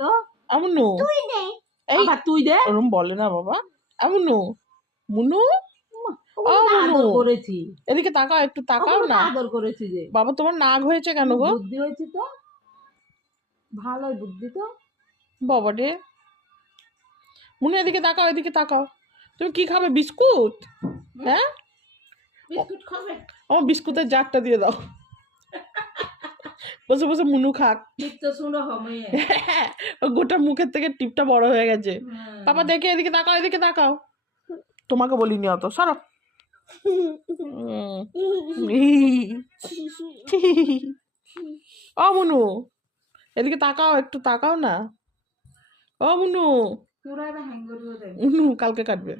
তো আমুনু তুই দে। এই আবার তুই দে। ওরম বলে না বাবা। আমুনু মুনু ও ওগুলো তো মুনু আদর করেছি, এদিকে তাকাও, একটু তাকাও ওগুলো তো না আদর করেছি যে। বাবা। তোমার নাক হয়েছে কেন গো বুদ্ধি হয়েছে তো, ভালোই বুদ্ধি তো। বাবা রে। মুনু এদিকে তাকাও, এদিকে তাকাও। তুমি কি খাবে, বিস্কুট? হ্যাঁ, বিস্কুট খাবে? আমার বিস্কুটের জারটা দিয়ে দাও, বসে বসে মুনু খাক। ঠিক তো শুনো হবে। গোটা মুখের থেকে টিপটা বড় হয়ে গেছে। পাপা দেখে, এদিকে তাকাও, এদিকে তাকাও। তোমাকে বলিনি অত, সরো। ও মুনু এদিকে তাকাও, একটু তাকাও না। ও মুনু তোরা এবার হ্যাং করবো দেখ। মুনু কালকে কাটবে।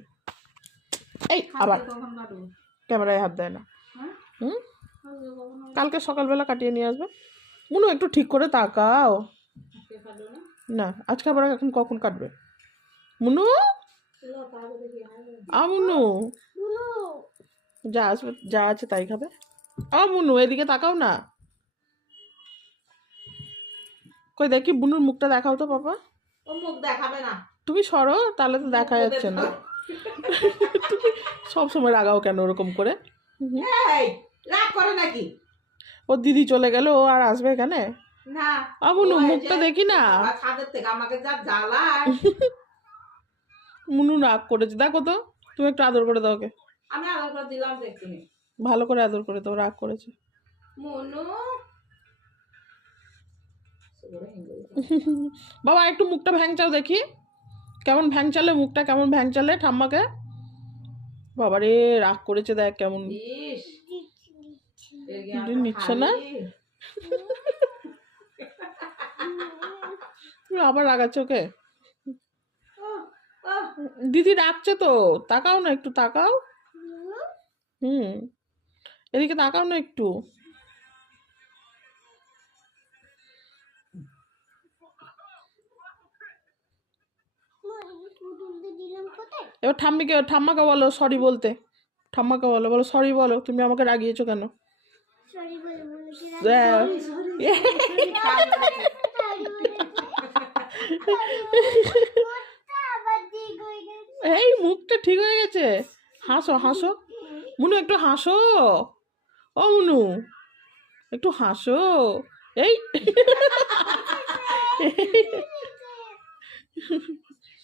এই আবার কখন কাটবো? ক্যামেরায় হাত দেয় না। হ্যাঁ, হুম, কালকে কখন কালকে সকালবেলা কাটিয়ে নিয়ে আসবে। মুনু একটু ঠিক করে তাকাও কাটবো না? না। আজকে আবার এখন কখন কাটবে মুনু? চলো তাড়াতাড়ি কি হবে? মুনু যা আসবে, যা আছে তাই খাবে। মুনু এদিকে তাকাও না। কই দেখি বুনুর মুখটা দেখাও তো পাপা। ও মুখ দেখাবে না। তুমি সরো, তাহলে তো দেখা যাচ্ছে না। তুমি সব সময় রাগাও কেন ওরকম করে? এই রাগ করে নাকি? ও দিদি চলে গেল, ও আর আসবে এখানে? না, মুনু ও এই মুখটা যে দেখি না। বাবা ছাদের থেকে আমাকে যা জ্বালায়। মুনু রাগ করেছে, দেখো তো। তুমি একটু আদর করে দাও ওকে, আমি আলাদা করে দিলাম দেখছিনি। ভালো করে আদর করে দাও, রাগ করেছে। মনু বাবা একটু মুখটা ভ্যাংচাও দেখি, কেমন ভ্যাংচালে মুখটা, কেমন ভ্যাংচালে ঠাম্মাকে। বাবা রে রাগ করেছে, দেখ কেমন। ইস, নিচ্ছে না, তুমি আবার রাগাচ্ছ ওকে। দিদি রাখছে তো, তাকাও না, একটু তাকাও। হুম, এদিকে তাকাও না একটু। এবার ঠাম্মাকে বলো সরি বলতে। ঠাম্মাকে বলো, বলো সরি বলো, তুমি আমাকে রাগিয়েছো কেন। এই মুখটা ঠিক হয়ে গেছে। হাসো হাসো মুনু, একটু হাসো। ও মুনু একটু হাসো। এই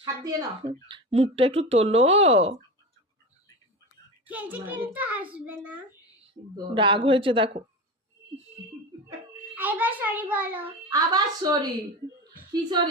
হাত দিয়ে নাও। মুখটা একটু তোলো। রাগ হয়েছে দেখো। এবার সরি বলো। আবার সরি? কি সরি?